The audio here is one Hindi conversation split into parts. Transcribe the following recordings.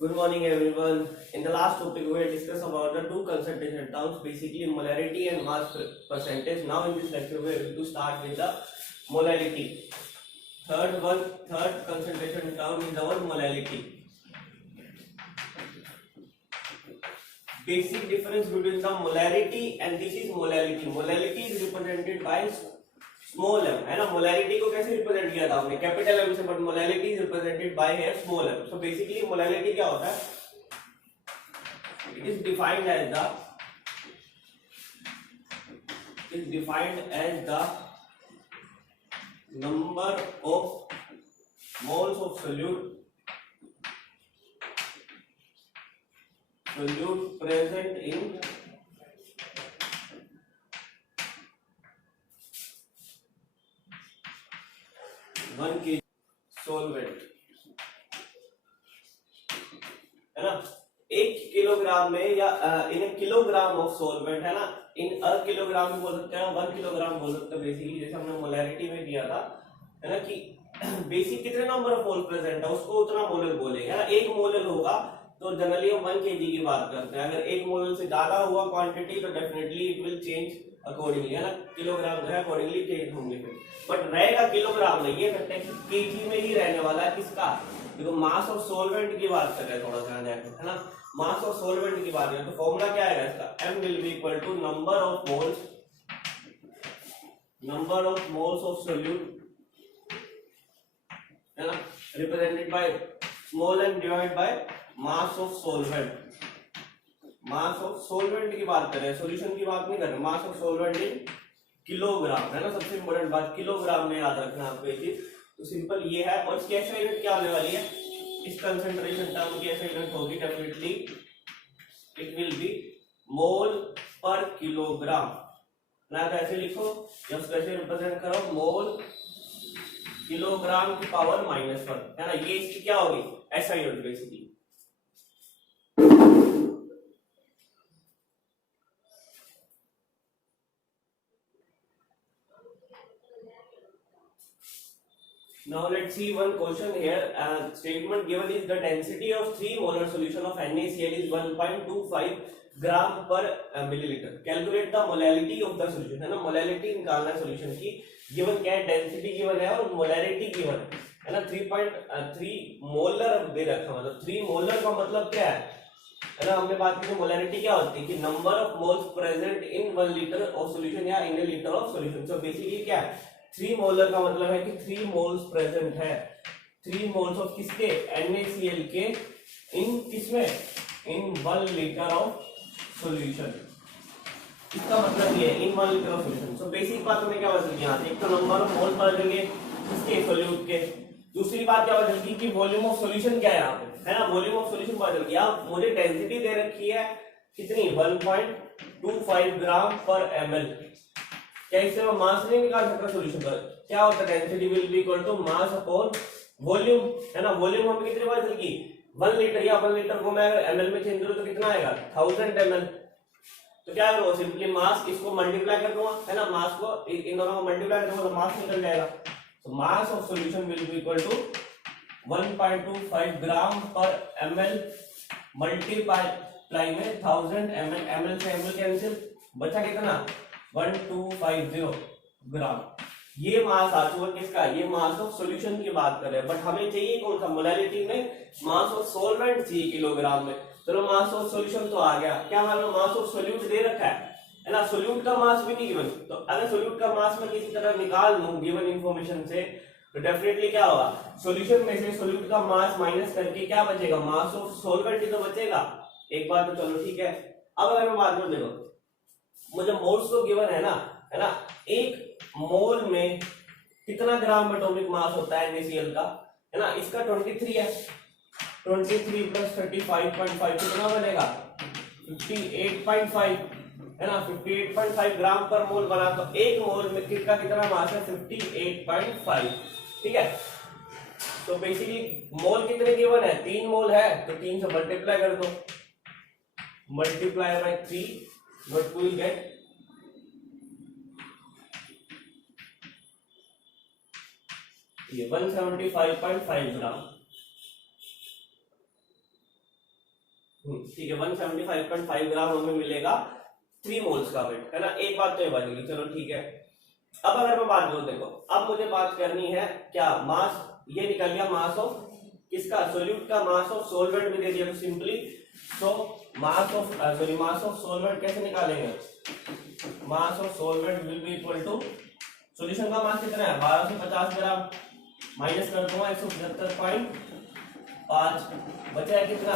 Good morning, everyone. In the last topic, we will discuss about the two concentration terms, basically molarity and mass percentage. Now, in this lecture, we are going to start with the molarity. Third concentration term is our molarity. Basic difference between the molarity and this is molality. Molality is represented by small m, है ना. मोलैरिटी को कैसे रिप्रेजेंट किया था हमने कैपिटल m से, but molarity is represented by here small m. So basically molarity क्या होता है? It is defined as the number of moles of solute present in 1 kg solvent, है ना. 1 किलोग्राम में या in A kilogram of solvent, है ना. इन अ किलोग्राम में बोल सकते हैं, 1 किलोग्राम बोल सकते हैं बेसिकली, जैसे हमने मोलैरिटी में किया था, है ना, कि बेसिक कितने नंबर ऑफ मोल प्रेजेंट है उसको उतना मोलर बोलेंगे, है ना. 1 मोलर होगा तो जनरली हम 1 kg की बात करते हैं. अगर 1 मोलर से ज्यादा हुआ क्वांटिटी तो definitely it will change accordingly, है ना. किलोग्राम जो है अकॉर्डिंगली चेंज होंगे फिर, बट रहेगा किलोग्राम में. ये करते हैं केजी में ही रहने वाला है. किसका? देखो मास ऑफ सॉल्वेंट की बात कर रहे हैं, थोड़ा ध्यान रखें, है ना. मास ऑफ सॉल्वेंट की बात करें तो फॉर्मूला क्या आएगा इसका? m will be equal to number of moles of solute, है ना, represented by small m divide by mass of solvent. Mass of solvent की बात कर रहे हैं, सॉल्यूशन की बात नहीं कर रहे. मास ऑफ सॉल्वेंट इन किलोग्राम, है ना. सबसे इंपॉर्टेंट बात किलोग्राम में याद रखना आपको ये चीज. तो सिंपल ये है. और इसकी ऐसा यूनिट क्या होने वाली है? इस कंसंट्रेशन टर्म की ऐसा यूनिट होगी डेफिनेटली इट विल बी मोल पर किलोग्राम, ना. तो ऐसे लिखो, जब कैसे रिप्रेजेंट करो, मोल किलोग्राम की पावर -1, है ना. ये इसकी क्या होगी? ऐसा unit basically. Now let's see one question here. Statement given is the density of 3 molar solution of NaCl is 1.25 gram per milliliter. Calculate the molality of the solution, है ना. मोलैलिटी निकालना है सॉल्यूशन की. गिवन क्या है? डेंसिटी गिवन है और मोलैरिटी गिवन है ना. 3.3 मोलर दे रखा, मतलब 3 मोलर का मतलब क्या है ना. हमने बात की मोलैरिटी क्या होती है कि number of moles present in 1 litre of solution या in a litre of solution. So basically क्या है? 3 मोलर का मतलब है कि 3 मोल्स प्रेजेंट है. 3 मोल्स ऑफ किसके? NaCl के. इन किसमें? इन 1 लीटर ऑफ सॉल्यूशन. इसका मतलब ये इन 1 litre of solution. So basic बात हमें क्या बदल गई यहाँ से? एक तो नंबर ऑफ मोल बदलेंगे किसके? सॉल्यूट के. दूसरी बात क्या बदल गई कि वॉल्यूम ऑफ सॉल्यूशन क्या है यहाँ पे, है ना. वॉल्यूम ऑफ सॉल्यूशन बदल गया. मुझे डेंसिटी दे रखी है कितनी? 1.25 ग्राम पर ml. क्या इससे मैं मास नहीं निकाल सकता सॉल्यूशन का? क्या होता है? Density will be equal to mass upon volume, है ना. वॉल्यूम हमें कितने बार चल की? 1 लीटर, या 1 लीटर को मैं अगर ml में चेंज करूं तो कितना आएगा? 1000 ml. तो क्या करूंगा? सिंपली मास इसको मल्टीप्लाई कर दूंगा, है ना. मास को इन दोनों को मल्टीप्लाई कर दूंगा तो मास निकल जाएगा. तो mass of solution will be equal to 1.25 gram per ml multiply में 1000 ml. ml से ml कैंसिल, बचा कितना? 1250 ग्राम. ये मास आ चुका किसका? ये मास ऑफ सॉल्यूशन की बात कर रहे हैं, बट हमें चाहिए कौन सा? मोलैलिटी में मास ऑफ सॉल्वेंट चाहिए किलोग्राम में. चलो मास ऑफ सॉल्यूशन तो आ गया. क्या मालूम? मास ऑफ सोल्यूट दे रखा है ना. सोल्यूट का मास भी नहीं गिवन. तो अगर सोल्यूट का मास मैं किसी तरह निकाल लूं गिवन इंफॉर्मेशन से तो डेफिनेटली क्या होगा? सॉल्यूशन में से सोल्यूट का मास माइनस करके क्या बचेगा? मास ऑफ सॉल्वेंट ही तो बचेगा. एक बात तो चलो ठीक है. अब अगर मैं बात करूं, देखो मुझे मोल्स तो गिवन है ना. एक मोल में कितना ग्राम एटॉमिक मास होता है NaCl का, है ना. इसका 23 है. 23 प्लस 35.5 कितना बनेगा? 58.5, है ना. 58.5 ग्राम पर मोल बना. तो एक मोल में कितना मास है? 58.5. ठीक है. तो बेसिकली मोल कितने गिवन है? 3 मोल है तो 3 से मल्टीप्लाई कर दो. Multiply by 3, what we will get? ये 175.5 ग्राम. ठीक है 175.5 ग्राम हमें मिलेगा 3 मोल्स का वेट, है ना। एक बात तो ये बनेगी, चलो ठीक है। अब अगर मैं बात करूं, देखो अब मुझे बात करनी है क्या, मास, ये निकल गया मास ऑफ किसका, सोल्यूट का, मास ऑफ सोलवेंट भी दे दिया, तो simply so mass of solvent कैसे निकालेंगे, mass of solvent will be equal to, solution का मास कितना है 1250 ग्राम, माइनस कर दूंगा 175.5, बचा है कितना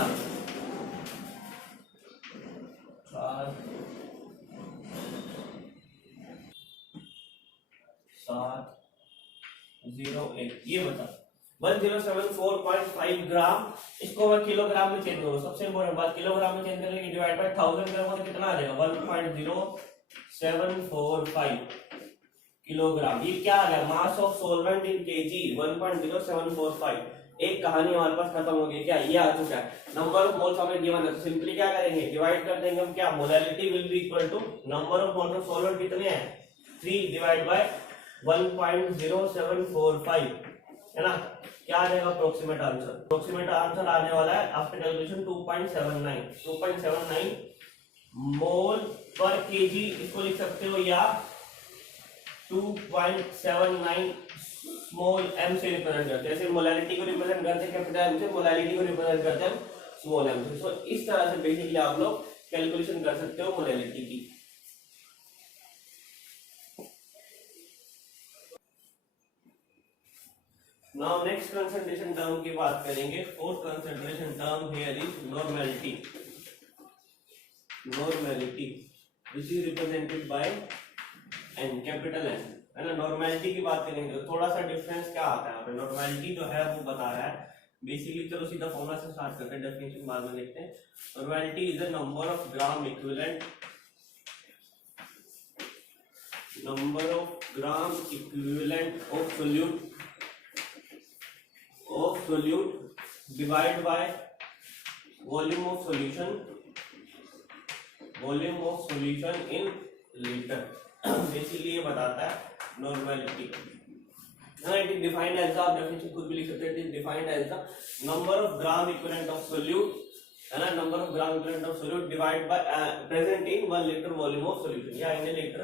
708, ये बता 1074.5 ग्राम। इसको मैं किलोग्राम में चेंज करूँ, सबसे इंपॉर्टेंट बात, किलोग्राम में चेंज करने की, डिवाइड बाय 1000 करूंगा तो कितना आ जाएगा 1.0745 किलोग्राम। ये क्या आ गया, मास ऑफ सोलवेंट इन केजी 1.0745। एक कहानी हमारे पास खत्म हो गई, क्या ये आ चुका है, नंबर ऑफ मोल्स हमें गिवन है, तो सिंपली क्या करेंगे, डिवाइड कर देंगे हम, क्या molality will be equal to number of moles of solvent कितने हैं 3 डिवाइड बाय 1.0745, है ना। क्या आ जाएगा अप्रोक्सीमेट आंसर आने वाला है आफ्टर कैलकुलेशन 2.79 मोल पर केजी, इसको लिख सकते हो, या 2.79 स्मॉल एम से रिप्रेजेंट करते हैं, जैसे मोलैलिटी को रिप्रेजेंट करते हैं कैपिटल एम से, मोलैलिटी को रिप्रेजेंट करते हैं स्मॉल एम से। सो इस तरह से बेसिकली आप लोग कैलकुलेशन कर सकते हो मोलैलिटी की। नाउ नेक्स्ट कंसंट्रेशन टर्म की बात करेंगे। Fourth concentration term here is normality which is represented by N, capital N, है ना। नॉर्मेलिटी की बात करेंगे तो थोड़ा सा डिफरेंस क्या आता है यहाँ पे, नॉर्मेलिटी जो है वो बता रहा है बेसिकली, चलो सीधा फॉर्मूला से स्टार्ट करते हैं, डेफिनेशन बाद में देखते हैं। Normality is the number of gram equivalent of solute divide by volume of solution in litre. Basically ये बताता है normality. It is defined as the, आप डेफिनेशन खुद भी लिख सकते हैं, it is defined as the number of gram equivalent of solute, है ना, number of gram equivalent of solute divide by present in 1 litre volume of solution, या in a litre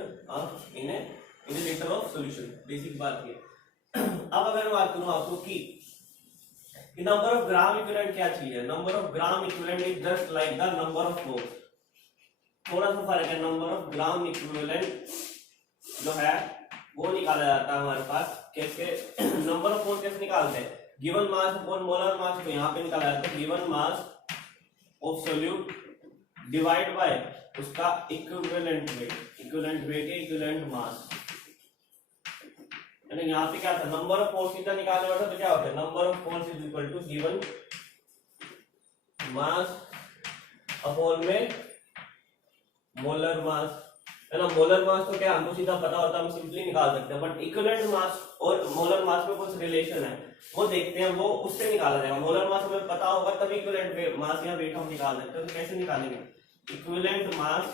of solution. Basic बात ये। अब अगर मैं बात करूं आपको कि नंबर ऑफ ग्राम इक्विवेलेंट क्या चीज है, number of gram equivalent is just like the number of moles, थोड़ा सा फर्क है। नंबर ऑफ ग्राम इक्विवेलेंट जो है वो निकाला जाता है हमारे पास कैसे, नंबर ऑफ मोल्स कैसे निकालते हैं, given mass upon molar mass को यहाँ पे निकाला जाता है, given mass of solute divide bye उसका इक्विवेलेंट वेट इक्विवेलेंट मास, है ना। यहाँ पे क्या था, नंबर ऑफ मोल्स सीधा निकालने वाला, तो क्या होता है, number of moles is equal to given mass upon में मोलर मास, है ना। मोलर मास तो क्या हमको सीधा पता होता है, हम सिंपली निकाल सकते हैं, बट इक्विवेलेंट मास और मोलर मास में कुछ रिलेशन है, वो देखते हैं, वो उससे निकाला जाएगा। मोलर मास हमें पता होगा तभी इक्विवेलेंट मास या वेट हम निकाल सकते हैं। तो कैसे निकालेंगे, equivalent mass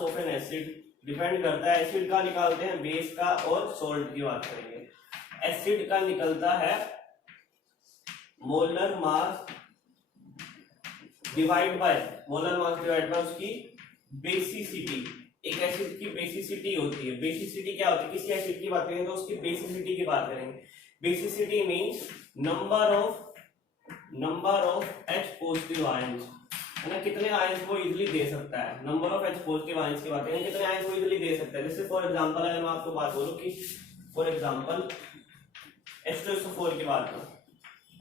of N acid, depend करता है एसिड का निकालते हैं, बेस का और सोल्ट की बात करेंगे। एसिड का निकलता है मोलर मास डिवाइड बाय उसकी बेसिसिटी। एक एसिड की बेसिसिटी होती है, बेसिसिटी क्या होती है, किसी एसिड की बात करेंगे तो उसकी बेसिसिटी की बात करेंगे। Basicity means number of H positive ions, है ना, कितने आयंस वो इजीली दे सकता है। Number of H positive ions की बात करेंगे, कितने आयंस वो इजीली दे सकता है। जैसे फॉर एग्जांपल अगर मैं आपको बात बोलूं कि फॉर एग्जांपल H2SO4 की बात करूं,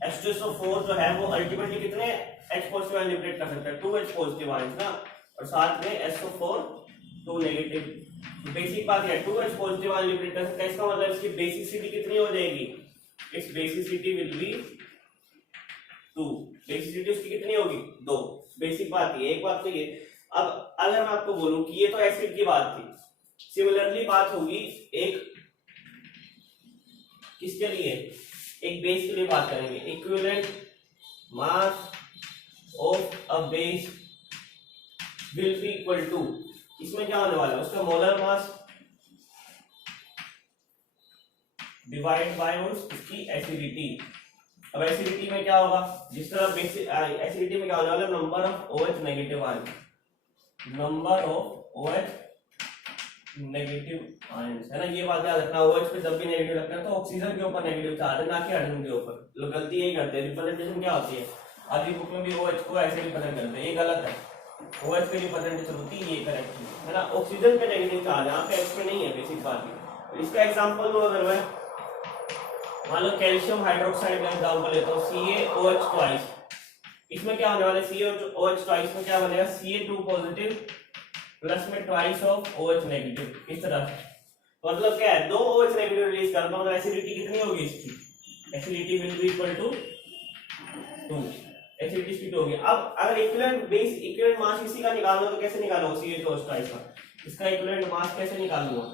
H2SO4 जो है वो अल्टीमेटली कितने H पॉजिटिव आयन लिबरेट कर सकता है, 2H पॉजिटिव आयंस ना, और साथ में SO4 2 नेगेटिव। बेसिक बात है 2H पॉजिटिव आयन लिबरेट कर सकता है, इसका मतलब इसकी बेसिसिटी कितनी हो जाएगी, इस बेसिसिटी विल बी 2, बेसिसिटी उसकी कितनी होगी 2। बेसिक बात ये, एक बात तो ये। अब अगर मैं आपको बोलूं कि ये तो एसिड की बात थी, सिमिलरली बात होगी एक किसके लिए, एक बेस के लिए बात करेंगे। Equivalent mass of a base will be equal to, इसमें क्या होने वाला है, उसका मोलर मास डिवाइड बाय उसकी एसिडिटी, अब एसिडिटी में क्या होगा, जिस तरह बेसिक एसिडिटी में क्या होने वाला है, number of OH negative ion, number of OH negative ions, है ना। ये बात याद रखना, OH पे जब भी नेगेटिव रखना है तो ऑक्सीजन के ऊपर नेगेटिव चार्ज है, ना कि हाइड्रोजन के ऊपर। लोग गलती यही करते हैं, रिप्रेजेंटेशन क्या होती है, आधी बुक में भी OH को ऐसे रिप्रेजेंट करते हैं, ये गलत है। OH पे रिप्रेजेंटेशन होती है, ये करेक्ट है ना। ऑक्सीजन पे नेगेटिव चार्ज है, यहाँ पे H पे नहीं है, बेसिक बात है। इसका एग्जांपल लो, अगर मैं मान लो कैल्शियम हाइड्रोक्साइड का एग्जांपल लेता हूँ, CaOH ट्वाइस, इसमें क्या होने वाला है, CaOH ट्वाइस में क्या बनेगा, Ca2 पॉजिटिव प्लस में ट्वाइस ऑफ OH नेगेटिव, इस तरह से। मतलब क्या है, दो OH नेगेटिव रिलीज करता हूं तो एसिडिटी कितनी होगी इसकी, acidity will be equal to 2, acidity की 2 होगी। अब अगर इक्विवेलेंट बेस इक्विवेलेंट मास इसी का निकालना तो कैसे निकालोगे, CaOH ट्वाइस का, इसका इक्विवेलेंट मास कैसे निकालूंगा,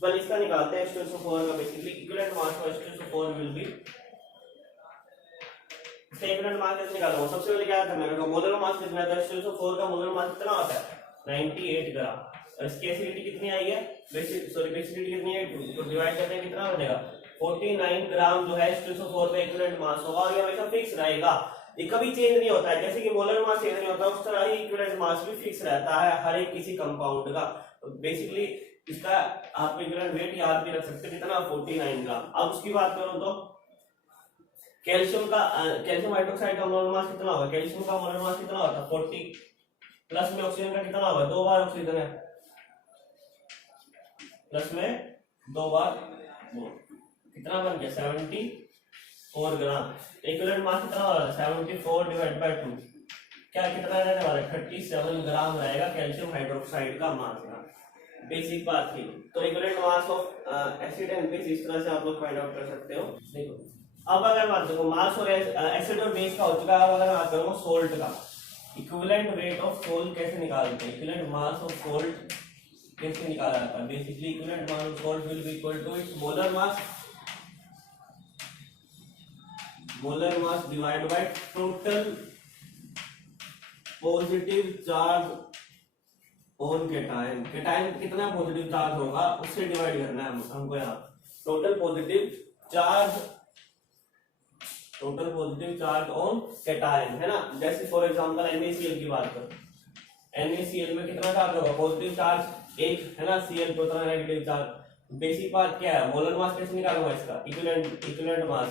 बल इसका निकालते हैं H2SO4 का, basically equivalent mass of H2SO4 will be, इसका इक्विवेलेंट मास कैसे निकालूंगा, सबसे पहले क्या करना है, मोलर मास कितना है, H2SO4 का मोलर मास कितना होता है 98 ग्राम, और इसकी एसिडिटी कितनी आई है, बेसिडिटी कितनी है 2, तो डिवाइड करते हैं कितना बनेगा 49 ग्राम जो है H2SO4 का इक्विवेलेंट मास होगा, और ये हमेशा फिक्स रहेगा, ये कभी चेंज नहीं होता है। जैसे कि मोलर मास चेंज नहीं होता उस तरह ही इक्विवेलेंट मास भी फिक्स रहता है हर एक किसी कंपाउंड का। बेसिकली इसका आप इक्विवेलेंट वेट याद भी रख सकते हैं, कितना 49 ग्राम। अब उसकी बात करो तो कैल्शियम हाइड्रोक्साइड का मोलर मास कितना होगा, कैल्शियम का मोलर मास कितना होता है 40, प्लस में ऑक्सीजन का कितना होगा, 2 बार ऑक्सीजन है, प्लस में 2 बार 2, कितना बन गया 74 ग्राम। इक्विवेलेंट मास कितना होगा 74 डिवाइड बाय 2, क्या कितना रहने वाला है 37 ग्राम रहेगा कैल्शियम हाइड्रोक्साइड का मास का, बेसिक बात थी। तो equivalent mass of acid and base इस तरह से आप लोग फाइंड आउट कर सकते हो। देखो अब अगर बात देखो मास और एसिड और बेस का हो चुका है, अब अगर बात करूंगा सोल्ट का, इक्विवेलेंट वेट ऑफ सोल्ट कैसे निकालते हैं, इक्विवेलेंट मास ऑफ सोल्ट कैसे निकाला जाता है, basically equivalent mass of salt will be equal to its molar mass divide by total positive charge on cation, cation कितना पॉजिटिव चार्ज होगा उससे डिवाइड करना है हमको, यहाँ total positive charge on cation, है ना। जैसे फॉर एग्जांपल NaCl की बात करो, NaCl में कितना चार्ज होगा, पॉजिटिव चार्ज 1 है ना, Cl तो उतना नेगेटिव चार्ज। बेसिक बात क्या है, मोलर मास कैसे निकालूंगा इसका, इक्विवेलेंट मास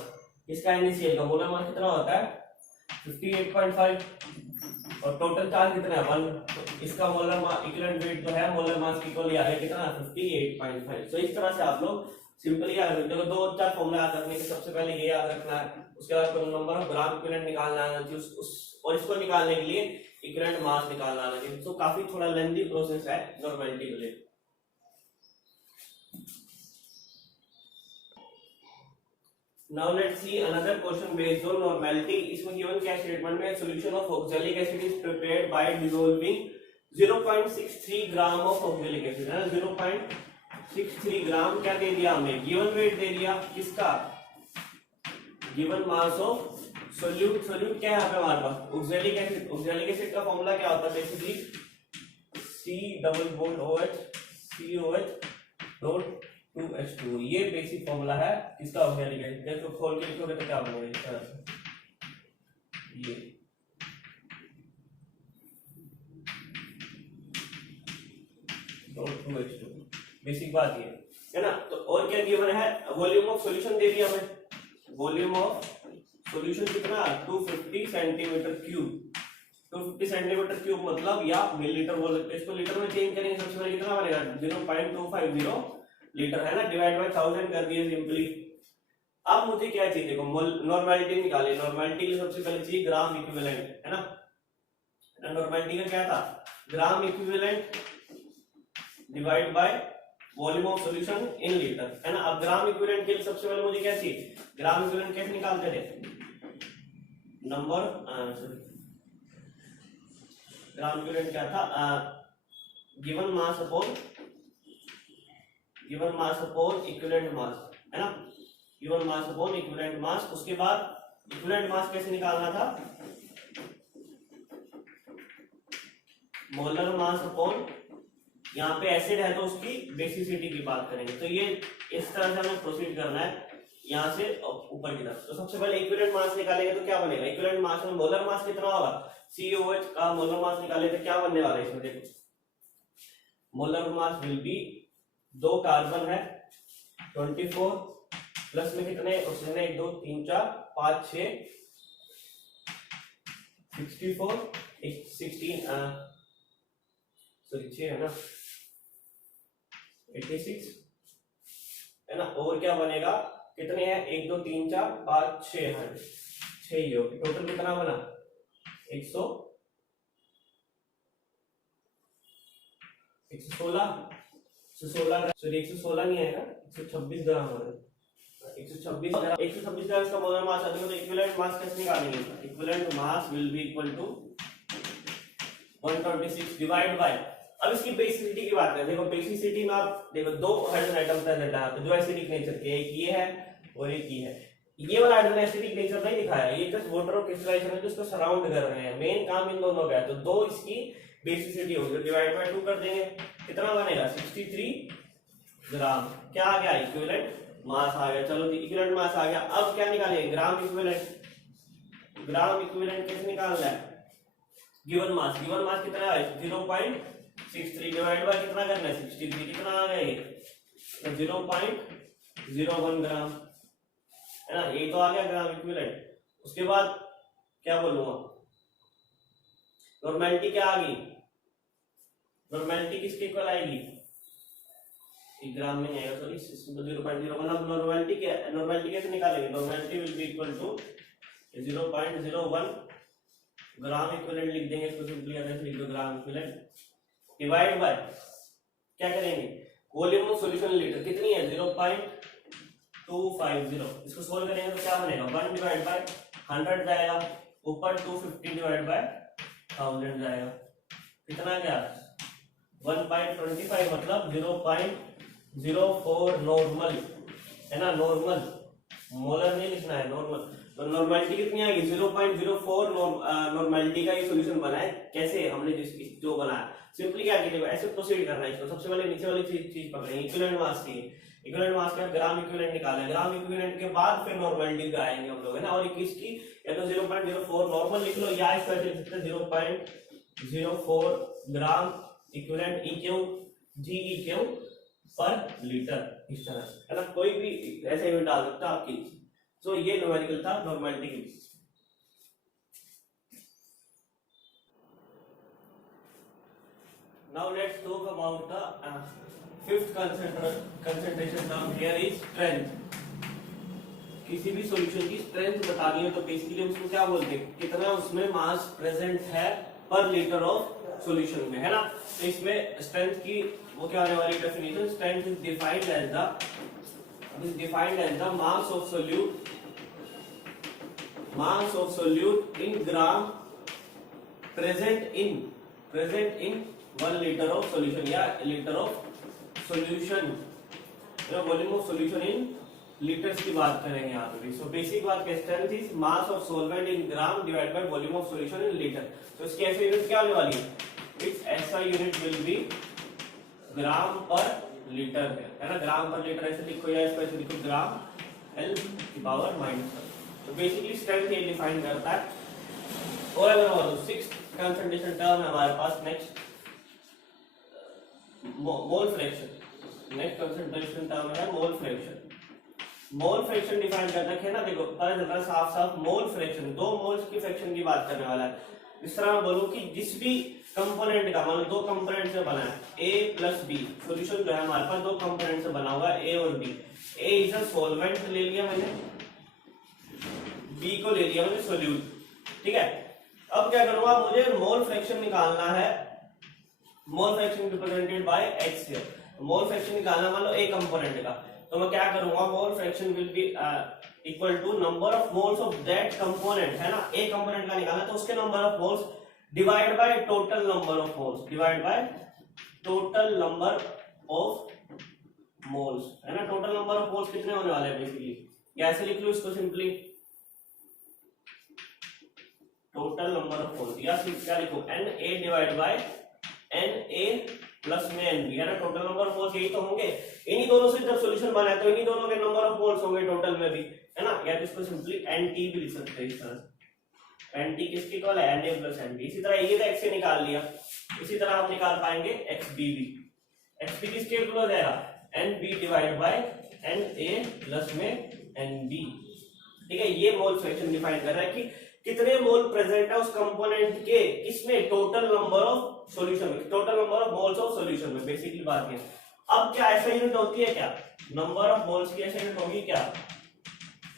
इसका NaCl का मोलर मास कितना होता है 58.5, और टोटल चार्ज कितना है 1, तो इसका मोलर मास इक्विवेलेंट वेट जो है मोलर मास की इक्वल आ है कितना 58.5। तो इस तरह से आप लोग सिंपली याद रखते हो, 2-4 फॉर्मूला याद रखने के, सबसे पहले ये याद रखना है, उसके बाद नंबर ऑफ ग्राम इक्विवेलेंट निकालना आना चाहिए और इसको निकालने के लिए इक्विवेलेंट मास निकालना आना चाहिए। तो काफी थोड़ा लेंथी प्रोसेस है नॉर्मलिटी के लिए। Now let's see another question based on normality. इसमें given क्या स्टेटमेंट में solution of oxalic acid is prepared by dissolving 0.63 gram of oxalic acid, है ना, 0.63 ग्राम क्या दे दिया हमें, गिवन वेट दे दिया किसका, गिवन मास ऑफ सोल्यूट क्या है यहाँ पे हमारे पास ऑक्सैलिक एसिड का फॉर्मूला क्या होता है, basically C+OH COH dot 2H2, ये बेसिक फॉर्मूला है इसका ऑक्सैलिक एसिड। देखो खोल के लिखोगे तो क्या बनेगा इस तरह से, ये डॉट 2H2, बेसिक बात ये है ना। तो और क्या गिवन है, वॉल्यूम ऑफ सॉल्यूशन दे दिया हमें, वॉल्यूम ऑफ सॉल्यूशन कितना 250 सेंटीमीटर क्यूब, 250 सेंटीमीटर क्यूब मतलब या मिलीलीटर बोल सकते हैं, इसको लीटर में चेंज करेंगे सबसे पहले कितना बनेगा 0.250 लीटर, है ना, डिवाइड बाय 1000 कर दिए सिंपली। अब मुझे क्या चाहिए, देखो नॉर्मलिटी निकाले, नॉर्मलिटी की सबसे पहले चाहिए ग्राम इक्विवेलेंट, है ना, नॉर्मलिटी का क्या था gram equivalent divide by volume of solution in litre, है ना। अब ग्राम इक्विवेलेंट के लिए सबसे पहले मुझे क्या चाहिए, ग्राम इक्विवेलेंट कैसे निकालते थे, ग्राम इक्विवेलेंट क्या था, given mass upon equivalent mass, है ना, given mass upon equivalent mass. उसके बाद इक्विवेलेंट मास कैसे निकालना था, मोलर मास अपॉन यहाँ पे एसिड है तो उसकी बेसिसिटी की बात करेंगे। तो ये इस तरह से हमें प्रोसीड करना है यहाँ से ऊपर की तरफ। तो सबसे पहले इक्विवेलेंट मास निकालेंगे तो क्या बनेगा, इक्विवेलेंट मास में मोलर मास कितना होगा, COH का मोलर मास निकाले तो क्या बनने वाला है इसमें, देखो molar mass will B, 2 carbon है 24 प्लस में कितने उसमें 1 2 3 4 5 6 64 16 सॉरी 6 है ना 86 है ना, और क्या बनेगा कितने हैं 1 2 3 4 5 6 है 6 ही हो, टोटल कितना बना 116 सॉरी 116 नहीं आएगा 126 ग्राम हो रहा है, 126 ग्राम का मोलर मास आता है। तो इक्विवेलेंट मास कैसे निकालेंगे, equivalent mass will be equal to 126 divide by, अब इसकी बेसिसिटी की बात करें, देखो बेसिसिटी में आप देखो 2 हाइड्रोजन आइटम प्रेजेंट है तो जो एसिडिक नेचर के, एक ये है और एक ये है, ये वाला हाइड्रोजन एसिडिक नेचर नहीं दिखाया, ये जस्ट वाटर और क्रिस्टलाइजेशन है जो इसको सराउंड कर रहे हैं, मेन काम इन दोनों का है। तो 2 इसकी बेसिसिटी होगी, डिवाइड बाय 2 कर देंगे, कितना बनेगा 63 ग्राम, क्या आ गया इक्विवेलेंट मास आ गया। चलो इक्विवेलेंट मास आ गया, अब क्या निकालेंगे ग्राम इक्विवेलेंट, ग्राम इक्विवेलेंट कैसे निकालना है, गिवन मास कितना है 0.63 डिवाइड बाय कितना करना है 63, कितना आ गया ये 0.01 ग्राम है ना, ये तो आ गया ग्राम इक्विवेलेंट। उसके बाद क्या बोलूंगा, नॉर्मेलिटी क्या आ गई, नॉर्मेलिटी किसके इक्वल आएगी, ग्राम में नहीं आएगा सॉरी 0.01, अब नॉर्मेलिटी कैसे निकालेंगे, normality will be equal to 0.01 gram equivalent लिख देंगे इसको, सिंपली ऐसे लिख दो ग्राम इक्विवेलेंट, डिवाइड बाय क्या करेंगे वॉल्यूम ऑफ सॉल्यूशन लीटर कितनी है 0.250, इसको सोल्व करेंगे तो क्या बनेगा 1 डिवाइड बाय 100 जाएगा, ऊपर 250 डिवाइड बाय 1000 जाएगा, कितना गया 1.25 मतलब 0.04 नॉर्मल है ना, नॉर्मल मोलर नहीं लिखना है नॉर्मल। तो नॉर्मेलिटी कितनी आएगी 0.04 नॉर्मेलिटी का ये सॉल्यूशन बना है, कैसे हमने जो बनाया सिंपली क्या कीजिएगा ऐसे प्रोसीड करना है इसको, सबसे पहले नीचे वाली चीज पकड़ेंगे इक्विवेलेंट मास की, इक्विवेलेंट मास का ग्राम इक्विवेलेंट निकालना है, ग्राम इक्विवेलेंट के बाद फिर नॉर्मेलिटी का आएंगे हम लोग है ना, और इसकी या तो 0.04 नॉर्मल लिख लो या इस तरह लिख सकते हैं 0.04 ग्राम इक्विवेलेंट EQ GEQ पर लीटर, इस तरह है ना, कोई भी ऐसे यूनिट डाल सकता है आपकी। तो ये न्यूमेरिकल था नॉर्मेलिटी के। Now let's talk about the fifth concentration term here is strength। किसी भी सॉल्यूशन की स्ट्रेंथ बतानी है तो बेसिकली हम उसको क्या बोलते हैं, कितना उसमें मास प्रेजेंट है पर लीटर ऑफ सॉल्यूशन में है ना। तो इसमें स्ट्रेंथ की वो क्या होने वाली definition, strength is defined as the mass of solute in gram present in 1 liter of solution या liter of solution, volume of solution in litres की बात करेंगे यहाँ पे भी। सो बेसिक बात क्या, strength is mass of solvent in gram divide by volume of solution in litre. तो इसकी ऐसे यूनिट क्या होने वाली है, इट्स ऐसा यूनिट विल बी ग्राम पर लीटर है ना, ग्राम पर लीटर ऐसे लिखो या इसको ऐसे लिखो ग्राम L की पावर -1। तो बेसिकली स्ट्रेंथ ये डिफाइन करता है। और अगर और 6th कंसंट्रेशन टर्म है हमारे पास, next mole fraction, next concentration term है mole fraction. Mole fraction define करता है ना, देखो पता चलता है साफ मोल फ्रैक्शन, 2 मोल्स की फ्रैक्शन की बात करने वाला है। इस तरह मैं बोलूं कि जिस भी कंपोनेंट का, मान लो 2 कंपोनेंट से बना है A प्लस B, सॉल्यूशन जो है हमारे पास 2 कंपोनेंट से बना हुआ है A और B। A is a solvent ले लिया मैंने, B को ले लिया मैंने सोल्यूट, ठीक है। अब क्या करूंगा, मुझे मोल फ्रैक्शन निकालना है, mole fraction represented by X है। मोल फ्रैक्शन निकालना मान लो A कंपोनेंट का, तो मैं क्या करूंगा, mole fraction will be equal to number of moles of that component है ना, A कंपोनेंट का निकालना तो उसके number of moles divide by total number of moles, divide by total number of moles है ना। टोटल नंबर ऑफ मोल्स कितने होने वाले हैं बेसिकली, या ऐसे लिख लो इसको simply total number of moles, या क्या लिखो Na divide by Na plus में एनबी, है ना, टोटल नंबर ऑफ मोल्स यही तो होंगे। इन्हीं दोनों से जब सॉल्यूशन बना है तो इन्हीं दोनों के नंबर ऑफ मोल्स होंगे टोटल में भी, है ना। या तो इसको सिंपली एनटी भी लिख सकते हैं इस तरह से, एनटी किसकी इक्वल है, एनए प्लस एनबी। इसी तरह ये तो एक्स से निकाल लिया, इसी तरह आप निकाल पाएंगे एक्सबी भी। एक्सबी किसके इक्वल हो जाएगा, NB divide by NA plus में एनबी, ठीक है। ये मोल फ्रैक्शन डिफाइन कर रहा है कि कितने मोल प्रेजेंट है उस कंपोनेंट के, इसमें टोटल नंबर ऑफ सॉल्यूशन में, total number of moles of solution में, बेसिकली बात है। अब क्या ऐसा यूनिट होती है क्या, नंबर ऑफ मोल्स की ऐसा यूनिट होगी क्या,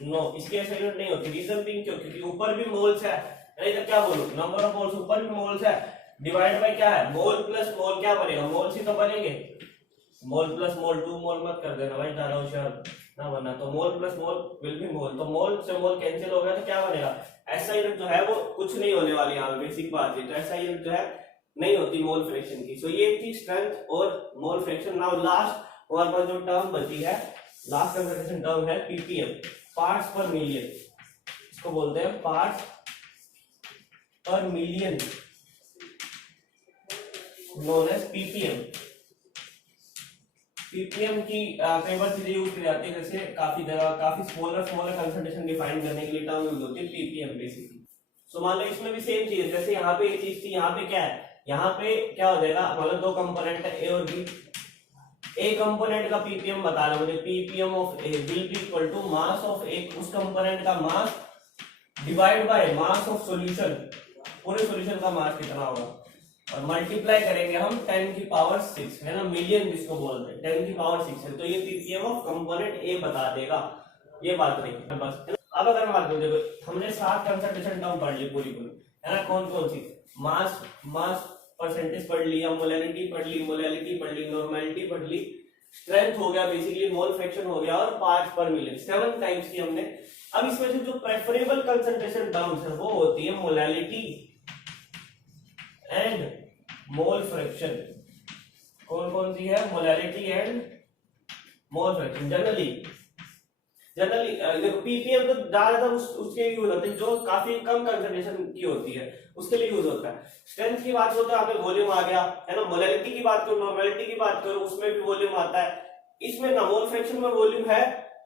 नो, इसकी ऐसा यूनिट नहीं होती। रीजन बीइंग क्यों, क्योंकि ऊपर भी मोल्स है, नहीं तो क्या बोलूं, नंबर ऑफ मोल्स ऊपर भी मोल्स है, डिवाइड बाय क्या है, मोल प्लस मोल, क्या बनेगा, मोल्स ही तो बनेंगे, मोल प्लस मोल, 2 मोल मत कर देना भाई, ज्यादा होशियार ना बनना। तो मोल प्लस मोल विल बी मोल, तो मोल से मोल कैंसिल हो गया तो क्या बनेगा, ऐसा यूनिट जो है वो कुछ नहीं होने वाली, यहाँ बेसिक बात है। तो ऐसा यूनिट जो है नहीं होती मोल फ्रैक्शन की। सो ये थी स्ट्रेंथ और मोल फ्रैक्शन। नाउ लास्ट हमारे पास जो टर्म बची है, लास्ट कंसंट्रेशन टर्म है पीपीएम, पार्ट्स पर मिलियन, इसको बोलते हैं parts per million, known as PPM. PPM की कई बार चीजें यूज की जाती है, जैसे काफी जगह काफी स्मॉलर कंसंट्रेशन डिफाइन करने के लिए टर्म यूज होती है पीपीएम बेसिकली। सो मान लो इसमें भी सेम चीज, जैसे यहाँ पे ये चीज थी, यहाँ पे क्या है, यहाँ पे क्या हो जाएगा, मतलब दो कंपोनेंट है ए और बी, ए कंपोनेंट का पीपीएम बता रहे मुझे, ppm of A will be equal to mass of A, उस कंपोनेंट का mass divide by mass of solution, पूरे सॉल्यूशन का मास कितना होगा, और मल्टीप्लाई करेंगे हम 10 की पावर 6, है ना, मिलियन जिसको बोलते हैं, 10 की पावर 6 है। तो ये पीपीएम ऑफ कंपोनेंट ए बता देगा, ये बात नहीं है बस। अब अगर बात करें, देखो हमने 7 कंसंट्रेशन टर्म पढ़ ली पूरी, है ना, कौन कौन सी, मास परसेंटेज पढ़ लिया, मोलैलिटी पढ़ ली, नॉर्मेलिटी पढ़ ली, स्ट्रेंथ हो गया बेसिकली, मोल फ्रैक्शन हो गया, और पार्ट्स पर मिलियन 7 टाइम्स की हमने। अब इसमें से जो प्रेफरेबल कंसंट्रेशन टर्म्स है वो होती है मोलैलिटी एंड मोल फ्रैक्शन। कौन कौन सी है, molality and mole fraction. Generally देखो पीपीएम तो ज्यादातर उसके यूज होते हैं जो काफी कम कंसंट्रेशन की होती है, उसके लिए यूज होता है। स्ट्रेंथ की बात करो तो आपने वॉल्यूम आ गया, है ना, मोलैलिटी की बात करो, नॉर्मेलिटी की बात करो, उसमें भी वॉल्यूम आता है। इसमें ना मोल फ्रैक्शन में वॉल्यूम है,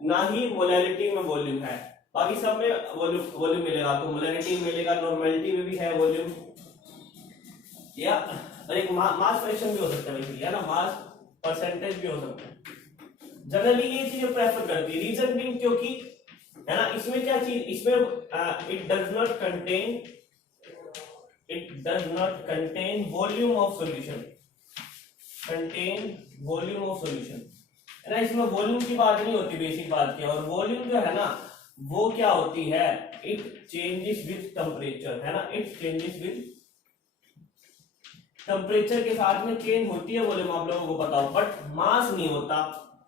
ना ही मोलैलिटी में वॉल्यूम है, बाकी सब में वॉल्यूम मिलेगा आपको, मोलैलिटी में मिलेगा, नॉर्मेलिटी में भी है वॉल्यूम, या और एक मास फ्रैक्शन भी हो सकता है बेसिकली, है ना, मास परसेंटेज भी हो सकता है। जनरली ये चीजें प्रेफर करती है, रीजन बीइंग क्योंकि, है ना, इसमें क्या चीज, इसमें it does not contain volume of solution, है ना, इसमें वॉल्यूम की बात नहीं होती, बेसिक बात क्या, और वॉल्यूम जो है ना वो क्या होती है, इट चेंजेस विद टेम्परेचर, है ना, इट चेंजेस विद टेम्परेचर के साथ में चेंज होती है वॉल्यूम, आप लोगों को पता हो, बट मास नहीं होता,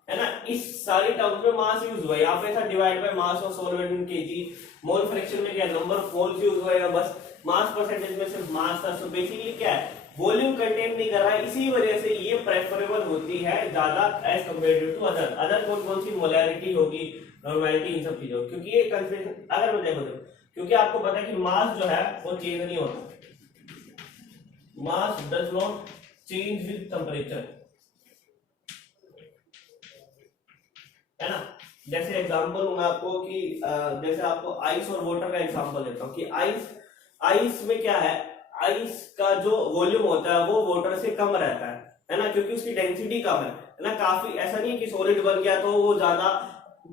है ना। इस सारी टर्म्स में मास यूज हुआ है, यहाँ पे था divide by mass of solvent in KG, mole fraction में क्या नंबर ऑफ मोल्स यूज हुआ है, बस मास परसेंटेज में सिर्फ मास था। सो बेसिकली क्या है, वॉल्यूम कंटेन नहीं कर रहा है, इसी वजह से ये प्रेफरेबल होती है ज्यादा एज कम्पेयर टू अदर कौन सी मोलैलिटी होगी, नॉर्मेलिटी, इन सब चीजों, क्योंकि ये कंसेप्ट अगर मैं देखो, क्योंकि आपको पता है कि मास जो है वो चेंज नहीं होता, mass does not change with temperature, है ना। जैसे एग्जांपल दूंगा आपको कि जैसे आपको आइस और वाटर का एग्जांपल देता हूं कि आइस में क्या है, आइस का जो वॉल्यूम होता है वो वाटर से कम रहता है ना, क्योंकि उसकी डेंसिटी कम है ना, काफी, ऐसा नहीं कि सॉलिड बन गया तो वो ज्यादा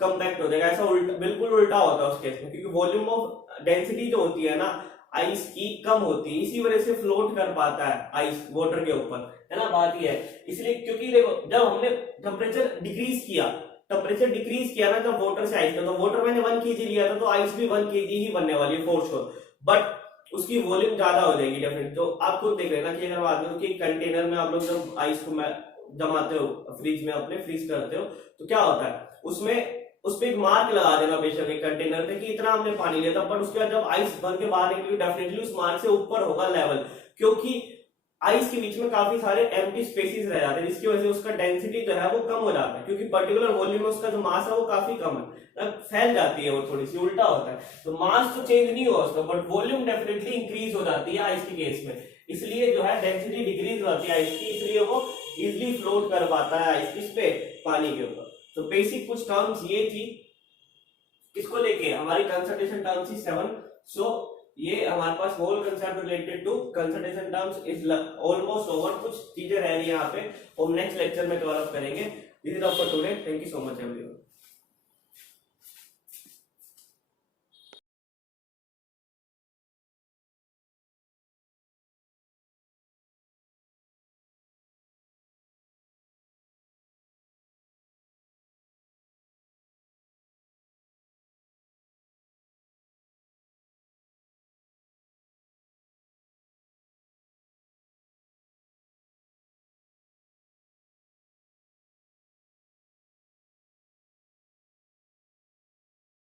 कंपैक्ट हो जाएगा, ऐसा बिल्कुल उल्टा होता है उस केस में, क्योंकि वॉल्यूम ऑफ डेंसिटी जो होती है ना आइस की कम होती है, इसी वजह से फ्लोट कर पाता है आइस वाटर के ऊपर, है ना, बात ये है। इसलिए क्योंकि देखो जब हमने टेम्परेचर डिक्रीज किया ना, जब वाटर से आइस का, तो वाटर मैंने 1 kg लिया था तो आइस भी 1 kg ही बनने वाली है फॉर श्योर, बट उसकी वॉल्यूम ज्यादा हो जाएगी डेफिनेटली। तो आप खुद देख लेना कि अगर बात करो कि कंटेनर में आप लोग जब आइस को जमाते हो, फ्रिज में अपने फ्रीज करते हो, तो क्या होता है उसमें, उस पर एक मार्क लगा देना बेशक एक कंटेनर पे कि इतना हमने पानी लिया था, पर उसके बाद जब आइस बन के बाहर निकली डेफिनेटली उस मार्क से ऊपर होगा लेवल, क्योंकि आइस के बीच में काफी सारे एम्प्टी स्पेसेस रह जाते हैं, जिसकी वजह से उसका डेंसिटी जो है वो कम हो जाता है, क्योंकि पर्टिकुलर वॉल्यूम में उसका जो मास है वो काफी कम है, फैल जाती है, वो थोड़ी सी उल्टा होता है। तो मास तो चेंज नहीं हुआ उसका, बट वॉल्यूम डेफिनेटली इंक्रीज हो जाती है आइस के केस में, इसलिए जो है डेंसिटी डिक्रीज हो जाती है आइस की, इसलिए वो इजिली फ्लोट कर पाता है इस पे पानी के ऊपर। तो बेसिक कुछ टर्म्स ये थी, किसको लेके, हमारी कंसंट्रेशन टर्म्स थी 7। सो ये हमारे पास whole concept related to concentration terms is almost over. कुछ चीजें रह रही है यहाँ पे, हम नेक्स्ट लेक्चर में कवर अप करेंगे। This is all for today, thank you so much everyone.